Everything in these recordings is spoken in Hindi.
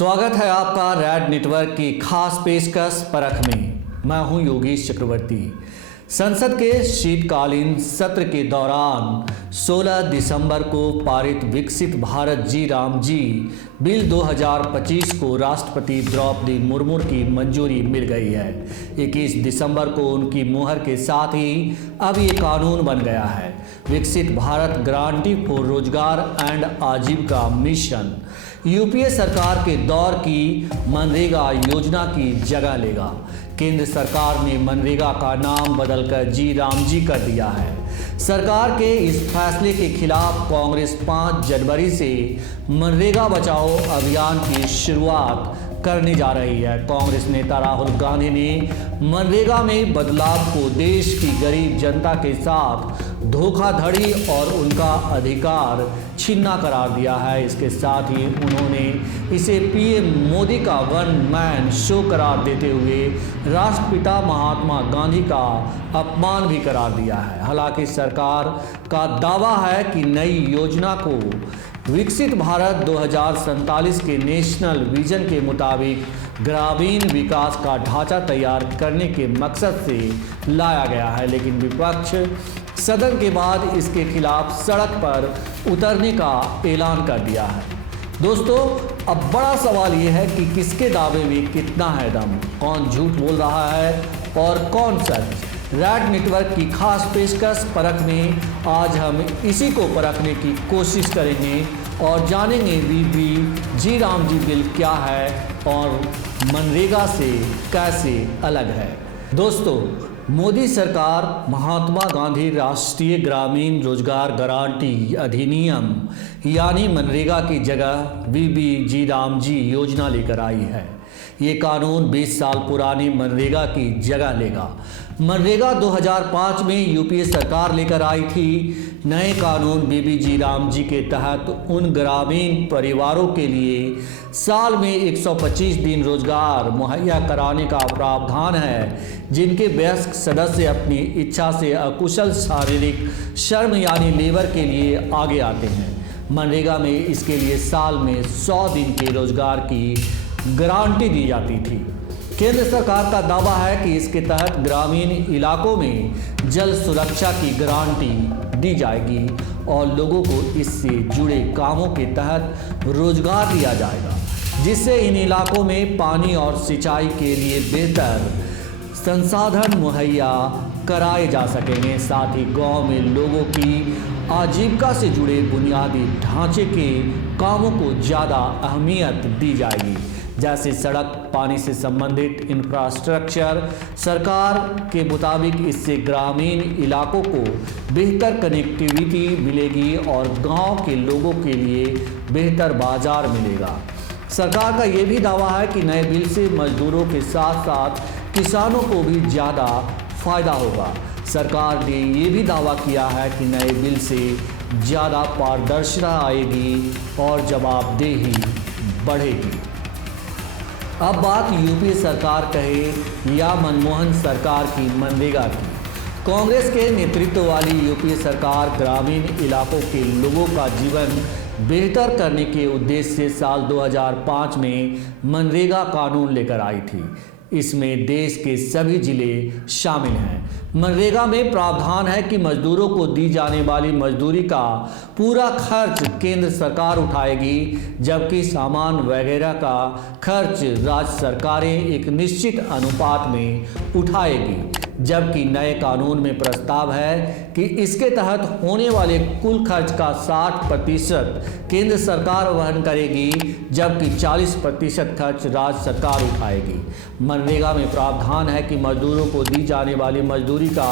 स्वागत है आपका रैड नेटवर्क की खास पेशकश परख में। मैं हूं योगेश चक्रवर्ती। संसद के शीतकालीन सत्र के दौरान 16 दिसंबर को पारित विकसित भारत जी राम जी बिल 2025 को राष्ट्रपति द्रौपदी मुर्मू की मंजूरी मिल गई है। 21 दिसंबर को उनकी मुहर के साथ ही अब ये कानून बन गया है। विकसित भारत गारंटी फॉर रोजगार एंड आजीविका मिशन यूपीए सरकार के दौर की मनरेगा योजना की जगह लेगा। केंद्र सरकार ने मनरेगा का नाम बदलकर जी राम जी कर दिया है। सरकार के इस फैसले के खिलाफ कांग्रेस 5 जनवरी से मनरेगा बचाओ अभियान की शुरुआत करने जा रही है। कांग्रेस नेता राहुल गांधी ने मनरेगा में बदलाव को देश की गरीब जनता के साथ धोखाधड़ी और उनका अधिकार छीनना करार दिया है। इसके साथ ही उन्होंने इसे पीएम मोदी का वन मैन शो करार देते हुए राष्ट्रपिता महात्मा गांधी का अपमान भी करार दिया है। हालांकि सरकार का दावा है कि नई योजना को विकसित भारत 2047 के नेशनल विजन के मुताबिक ग्रामीण विकास का ढांचा तैयार करने के मकसद से लाया गया है, लेकिन विपक्ष सदन के बाद इसके खिलाफ सड़क पर उतरने का ऐलान कर दिया है। दोस्तों, अब बड़ा सवाल ये है कि किसके दावे में कितना है दम, कौन झूठ बोल रहा है और कौन सच। रैड नेटवर्क की खास पेशकश परख में आज हम इसी को परखने की कोशिश करेंगे और जानेंगे बीबी जी राम जी बिल क्या है और मनरेगा से कैसे अलग है। दोस्तों, मोदी सरकार महात्मा गांधी राष्ट्रीय ग्रामीण रोजगार गारंटी अधिनियम यानी मनरेगा की जगह बीबी जी राम जी योजना लेकर आई है। ये कानून 20 साल पुरानी मनरेगा की जगह लेगा। मनरेगा 2005 में यूपीए सरकार लेकर आई थी। नए कानून बीबी जी राम जी के तहत उन ग्रामीण परिवारों के लिए साल में 125 दिन रोजगार मुहैया कराने का प्रावधान है, जिनके वयस्क सदस्य अपनी इच्छा से अकुशल शारीरिक श्रम यानी लेबर के लिए आगे आते हैं। मनरेगा में इसके लिए साल में 100 दिन के रोजगार की गारंटी दी जाती थी। केंद्र सरकार का दावा है कि इसके तहत ग्रामीण इलाकों में जल सुरक्षा की गारंटी दी जाएगी और लोगों को इससे जुड़े कामों के तहत रोजगार दिया जाएगा, जिससे इन इलाकों में पानी और सिंचाई के लिए बेहतर संसाधन मुहैया कराए जा सकेंगे। साथ ही गांव में लोगों की आजीविका से जुड़े बुनियादी ढांचे के कामों को ज़्यादा अहमियत दी जाएगी, जैसे सड़क, पानी से संबंधित इंफ्रास्ट्रक्चर। सरकार के मुताबिक इससे ग्रामीण इलाकों को बेहतर कनेक्टिविटी मिलेगी और गांव के लोगों के लिए बेहतर बाजार मिलेगा। सरकार का ये भी दावा है कि नए बिल से मजदूरों के साथ साथ किसानों को भी ज़्यादा फायदा होगा। सरकार ने ये भी दावा किया है कि नए बिल से ज़्यादा पारदर्शिता आएगी और जवाबदेही बढ़ेगी। अब बात यूपी सरकार कहे या मनमोहन सरकार की मनरेगा की। कांग्रेस के नेतृत्व वाली यूपी सरकार ग्रामीण इलाकों के लोगों का जीवन बेहतर करने के उद्देश्य से साल 2005 में मनरेगा कानून लेकर आई थी। इसमें देश के सभी जिले शामिल हैं। मनरेगा में प्रावधान है कि मजदूरों को दी जाने वाली मजदूरी का पूरा खर्च केंद्र सरकार उठाएगी, जबकि सामान वगैरह का खर्च राज्य सरकारें एक निश्चित अनुपात में उठाएगी। जबकि नए कानून में प्रस्ताव है कि इसके तहत होने वाले कुल खर्च का 60% केंद्र सरकार वहन करेगी, जबकि 40% खर्च राज्य सरकार उठाएगी। मनरेगा में प्रावधान है कि मजदूरों को दी जाने वाली मजदूरी का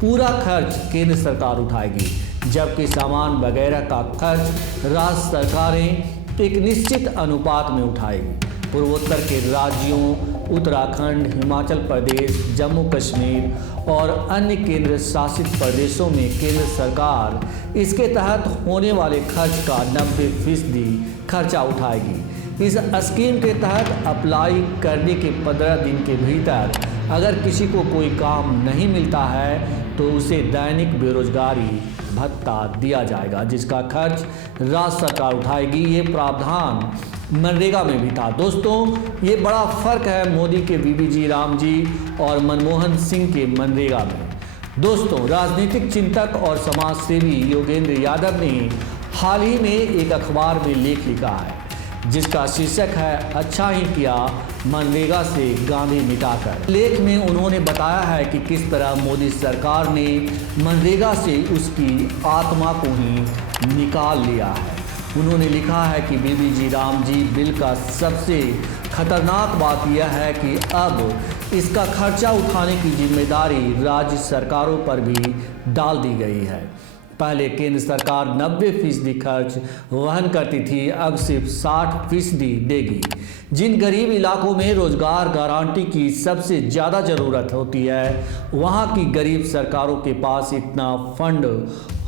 पूरा खर्च केंद्र सरकार उठाएगी, जबकि सामान वगैरह का खर्च राज्य सरकारें एक निश्चित अनुपात में उठाएगी। पूर्वोत्तर के राज्यों उत्तराखंड, हिमाचल प्रदेश, जम्मू कश्मीर और अन्य केंद्र शासित प्रदेशों में केंद्र सरकार इसके तहत होने वाले खर्च का 90% खर्चा उठाएगी। इस स्कीम के तहत अप्लाई करने के 15 दिन के भीतर अगर किसी को कोई काम नहीं मिलता है तो उसे दैनिक बेरोजगारी भत्ता दिया जाएगा, जिसका खर्च राज्य सरकार उठाएगी। ये प्रावधान मनरेगा में भी था। दोस्तों, ये बड़ा फर्क है मोदी के बीबीजी राम जी और मनमोहन सिंह के मनरेगा में। दोस्तों, राजनीतिक चिंतक और समाज सेवी योगेंद्र यादव ने हाल ही में एक अखबार में लेख लिखा है जिसका शीर्षक है अच्छा ही किया मनरेगा से गांधी मिटाकर। लेख में उन्होंने बताया है कि किस तरह मोदी सरकार ने मनरेगा से उसकी आत्मा को ही निकाल लिया है। उन्होंने लिखा है कि बीबीजी राम जी बिल का सबसे खतरनाक बात यह है कि अब इसका खर्चा उठाने की जिम्मेदारी राज्य सरकारों पर भी डाल दी गई है। पहले केंद्र सरकार 90% खर्च वहन करती थी, अब सिर्फ 60% देगी। जिन गरीब इलाकों में रोजगार गारंटी की सबसे ज़्यादा ज़रूरत होती है वहाँ की गरीब सरकारों के पास इतना फंड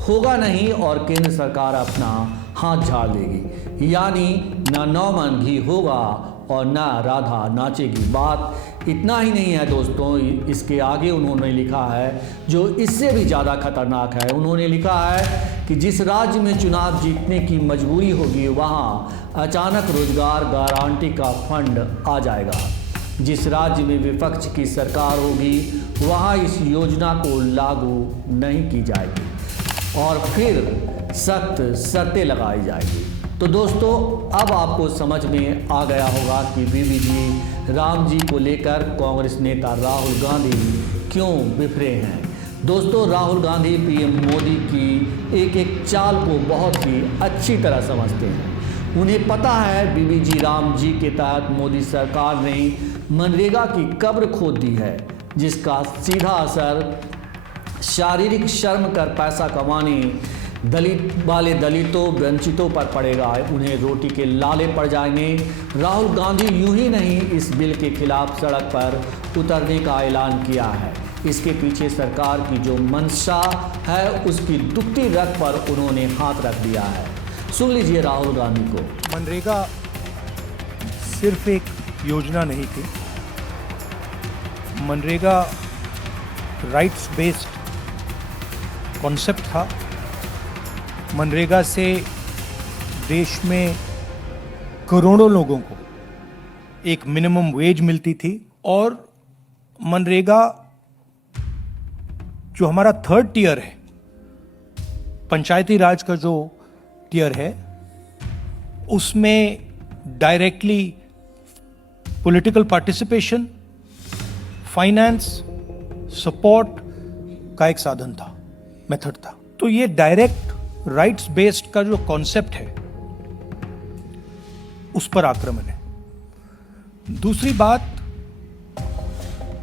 होगा नहीं और केंद्र सरकार अपना हाथ झाड़ देगी, यानी ना नौमन घी होगा और ना राधा नाचेगी। बात इतना ही नहीं है दोस्तों, इसके आगे उन्होंने लिखा है जो इससे भी ज़्यादा खतरनाक है। उन्होंने लिखा है कि जिस राज्य में चुनाव जीतने की मजबूरी होगी वहाँ अचानक रोजगार गारंटी का फंड आ जाएगा। जिस राज्य में विपक्ष की सरकार होगी वहाँ इस योजना को लागू नहीं की जाएगी और फिर सख्त शर्तें लगाई जाएगी। तो दोस्तों, अब आपको समझ में आ गया होगा कि बीबीजी राम जी को लेकर कांग्रेस नेता राहुल गांधी क्यों बिफरे हैं। दोस्तों, राहुल गांधी पीएम मोदी की एक एक चाल को बहुत ही अच्छी तरह समझते हैं। उन्हें पता है बीबीजी राम जी के तहत मोदी सरकार ने मनरेगा की कब्र खोद दी है, जिसका सीधा असर शारीरिक श्रम कर पैसा कमाने दलितों वंचितों पर पड़ेगा। उन्हें रोटी के लाले पड़ जाएंगे। राहुल गांधी यूं ही नहीं इस बिल के खिलाफ सड़क पर उतरने का ऐलान किया है। इसके पीछे सरकार की जो मंशा है उसकी दुखती रग पर उन्होंने हाथ रख दिया है। सुन लीजिए राहुल गांधी को। मनरेगा सिर्फ एक योजना नहीं थी, मनरेगा राइट्स बेस्ड कॉन्सेप्ट था। मनरेगा से देश में करोड़ों लोगों को एक मिनिमम वेज मिलती थी और मनरेगा जो हमारा थर्ड टियर है, पंचायती राज का जो टियर है, उसमें directly political participation, finance, support का एक साधन था, मेथड था। तो ये डायरेक्ट राइट्स बेस्ड का जो कॉन्सेप्ट है उस पर आक्रमण है। दूसरी बात,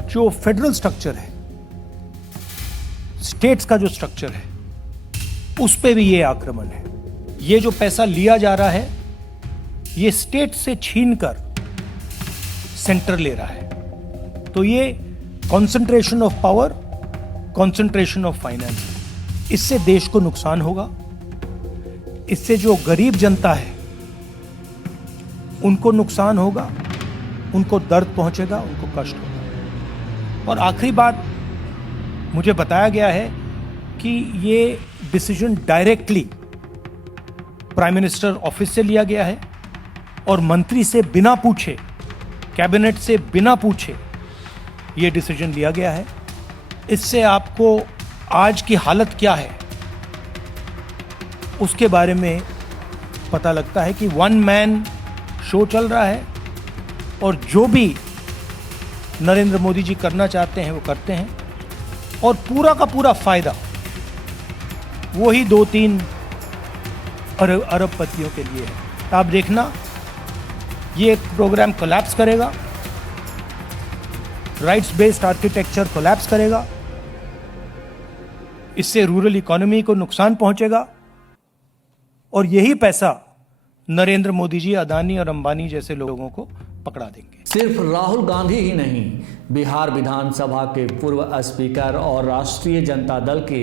जो फेडरल स्ट्रक्चर है, स्टेट्स का जो स्ट्रक्चर है, उस पे भी ये आक्रमण है। ये जो पैसा लिया जा रहा है ये स्टेट से छीनकर सेंटर ले रहा है। तो ये concentration of power, concentration of finance, इससे देश को नुकसान होगा। इससे जो गरीब जनता है उनको नुकसान होगा, उनको दर्द पहुंचेगा, उनको कष्ट होगा। और आखिरी बात, मुझे बताया गया है कि ये decision directly prime minister office से लिया गया है और मंत्री से बिना पूछे, कैबिनेट से बिना पूछे ये डिसीजन लिया गया है। इससे आपको आज की हालत क्या है उसके बारे में पता लगता है कि वन मैन शो चल रहा है और जो भी नरेंद्र मोदी जी करना चाहते हैं वो करते हैं और पूरा का पूरा फायदा वही 2-3 अरबपतियों के लिए है। आप देखना, ये प्रोग्राम कोलैप्स करेगा, राइट्स बेस्ड आर्किटेक्चर कोलैप्स करेगा, इससे रूरल इकोनॉमी को नुकसान पहुंचेगा और यही पैसा नरेंद्र मोदी जी, अदानी और अंबानी जैसे लोगों को पकड़ा देंगे। सिर्फ राहुल गांधी ही नहीं, बिहार विधानसभा के पूर्व स्पीकर और राष्ट्रीय जनता दल के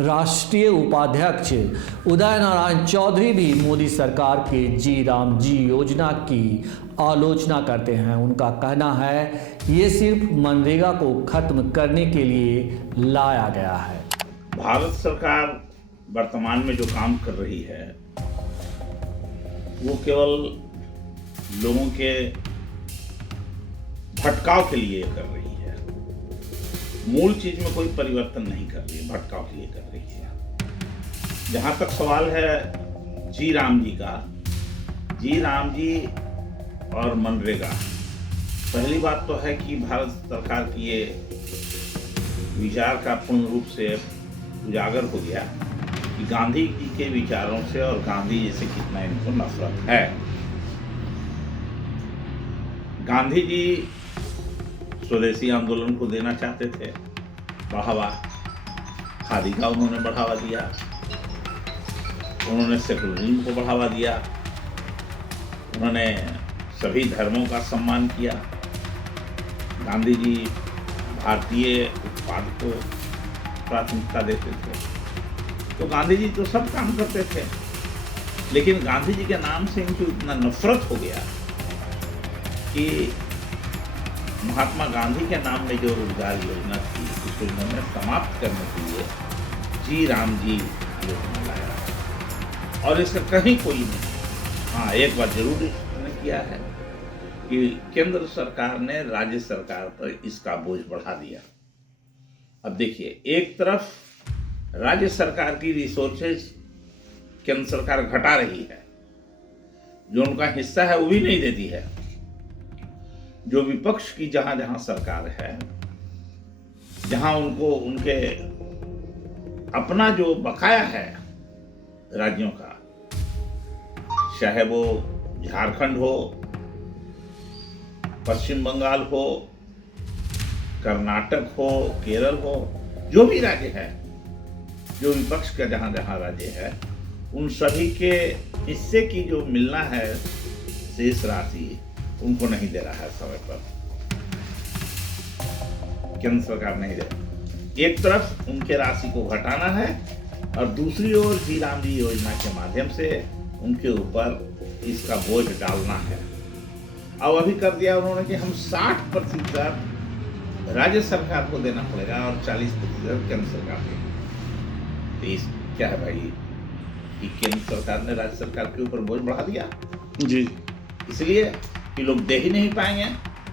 राष्ट्रीय उपाध्यक्ष उदय नारायण चौधरी भी मोदी सरकार के जी राम जी योजना की आलोचना करते हैं। उनका कहना है ये सिर्फ मनरेगा को खत्म करने के लिए लाया गया है। भारत सरकार वर्तमान में जो काम कर रही है वो केवल लोगों के भटकाव के लिए कर रही है। मूल चीज में कोई परिवर्तन नहीं कर रही है, भटकाव के लिए कर रही है। जहां तक सवाल है जी राम जी का, जी राम जी और मनरेगा, पहली बात तो है कि भारत सरकार की ये विचार का पूर्ण रूप से उजागर हो गया कि गांधी जी के विचारों से और गांधी जी से कितना इनको नफरत है। गांधी जी स्वदेशी आंदोलन को देना चाहते थे बढ़ावा, खादी का उन्होंने बढ़ावा दिया, उन्होंने सेकुलरिज्म को बढ़ावा दिया, उन्होंने सभी धर्मों का सम्मान किया। गांधी जी भारतीय उत्पाद को प्राथमिकता देते थे। तो गांधी जी तो सब काम करते थे, लेकिन गांधी जी के नाम से इनको इतना नफरत हो गया कि महात्मा गांधी के नाम में जो रोजगार योजना थी उसको इन्होंने समाप्त करने के लिए जी राम जी योजना लाया। और इसका कहीं कोई नहीं। हाँ, एक बात जरूर इसने किया है कि केंद्र सरकार ने राज्य सरकार पर इसका बोझ बढ़ा दिया। अब देखिए, एक तरफ राज्य सरकार की रिसोर्सेज केंद्र सरकार घटा रही है, जो उनका हिस्सा है वो भी नहीं देती है। जो विपक्ष की जहां जहां सरकार है, जहां उनको उनके अपना जो बकाया है राज्यों का, चाहे वो झारखंड हो, पश्चिम बंगाल हो, कर्नाटक हो, केरल हो, जो भी राज्य है, जो विपक्ष का जहां जहां राज्य है, उन सभी के हिस्से की जो मिलना है शेष राशि उनको नहीं दे रहा है समय पर। केंद्र सरकार नहीं दे रही। एक तरफ उनके राशि को घटाना है और दूसरी ओर जी राम जी योजना के माध्यम से उनके ऊपर इसका बोझ डालना है। अब अभी कर दिया उन्होंने कि हम 60% राज्य सरकार को देना पड़ेगा और 40% केंद्र सरकार को। तो इस क्या है भाई कि केंद्र सरकार ने राज्य सरकार के ऊपर बोझ बढ़ा दिया जी, इसलिए कि लोग दे ही नहीं पाएंगे,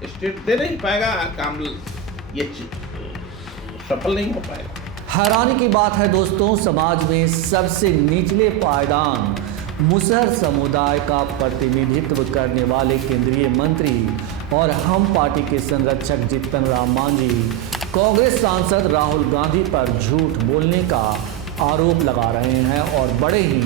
स्टेट दे नहीं पाएगा, काम ये सफल नहीं हो पाएगा। हैरानी की बात है दोस्तों, समाज में सबसे निचले पायदान मुसहर समुदाय का प्रतिनिधित्व करने वाले केंद्रीय मंत्री और हम पार्टी के संरक्षक जीतन राम मांझी कांग्रेस सांसद राहुल गांधी पर झूठ बोलने का आरोप लगा रहे हैं और बड़े ही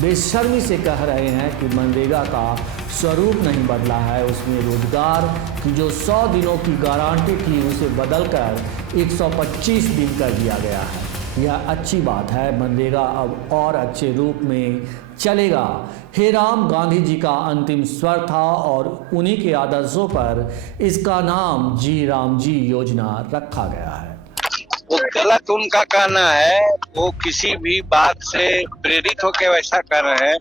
बेशर्मी से कह रहे हैं कि मनरेगा का स्वरूप नहीं बदला है, उसमें रोजगार की जो 100 दिनों की गारंटी थी उसे बदलकर 125 दिन कर दिया गया है। यह अच्छी बात है, मनरेगा अब और अच्छे रूप में चलेगा। हे राम गांधी जी का अंतिम स्वर था और उन्हीं के आदर्शों पर इसका नाम जी राम जी योजना रखा गया है। वो गलत उनका कहना है, वो किसी भी बात से प्रेरित होकर वैसा कर रहे हैं।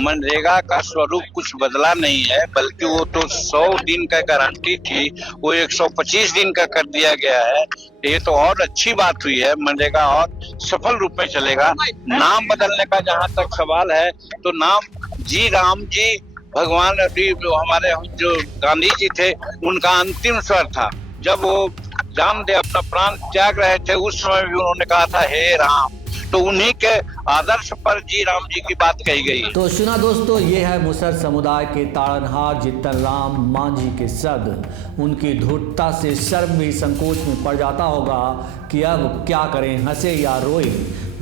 मनरेगा का स्वरूप कुछ बदला नहीं है, बल्कि वो तो 100 दिन का गारंटी थी, वो 125 दिन का कर दिया गया है। ये तो और अच्छी बात हुई है, मनरेगा और सफल रूप में चलेगा। नाम बदलने का जहाँ तक सवाल है, तो नाम जी राम जी भगवान अभी हमारे जो गांधी जी थे उनका अंतिम स्वर था। जब वो जान दे अपना प्राण त्याग रहे थे उस समय भी उन्होंने कहा था हे राम, तो उन्हीं के आदर्श पर जी राम जी की बात कही गई। तो सुना दोस्तों, ये है मुसहर समुदाय के ताड़नहार जीतन राम मांझी के शब्द। उनकी धूर्तता से शर्म भी संकोच में पड़ जाता होगा कि अब क्या करें, हंसे या रोए।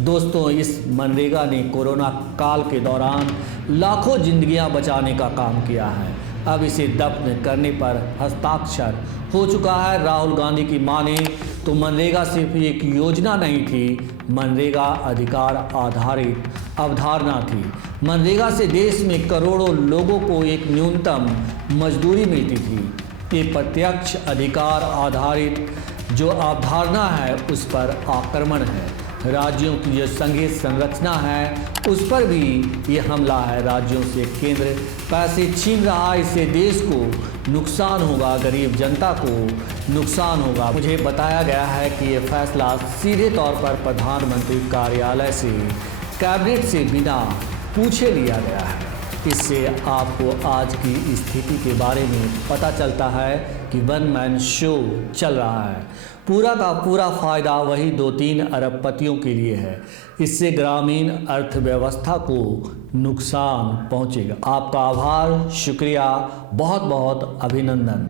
दोस्तों, इस मनरेगा ने कोरोना काल के दौरान लाखों जिंदगियां बचाने का काम किया है। अब इसे दफन करने पर हस्ताक्षर हो चुका है। राहुल गांधी की माने तो मनरेगा सिर्फ एक योजना नहीं थी, मनरेगा अधिकार आधारित अवधारणा थी। मनरेगा से देश में करोड़ों लोगों को एक न्यूनतम मजदूरी मिलती थी। ये प्रत्यक्ष अधिकार आधारित जो अवधारणा है उस पर आक्रमण है। राज्यों की जो संघीय संरचना है उस पर भी ये हमला है। राज्यों से केंद्र पैसे छीन रहा है, इससे देश को नुकसान होगा, गरीब जनता को नुकसान होगा। मुझे बताया गया है कि ये फैसला सीधे तौर पर प्रधानमंत्री कार्यालय से, कैबिनेट से बिना पूछे लिया गया है। इससे आपको आज की स्थिति के बारे में पता चलता है कि वन मैन शो चल रहा है। पूरा का पूरा फायदा वही 2-3 अरबपतियों के लिए है। इससे ग्रामीण अर्थव्यवस्था को नुकसान पहुंचेगा। आपका आभार, शुक्रिया, बहुत बहुत अभिनंदन।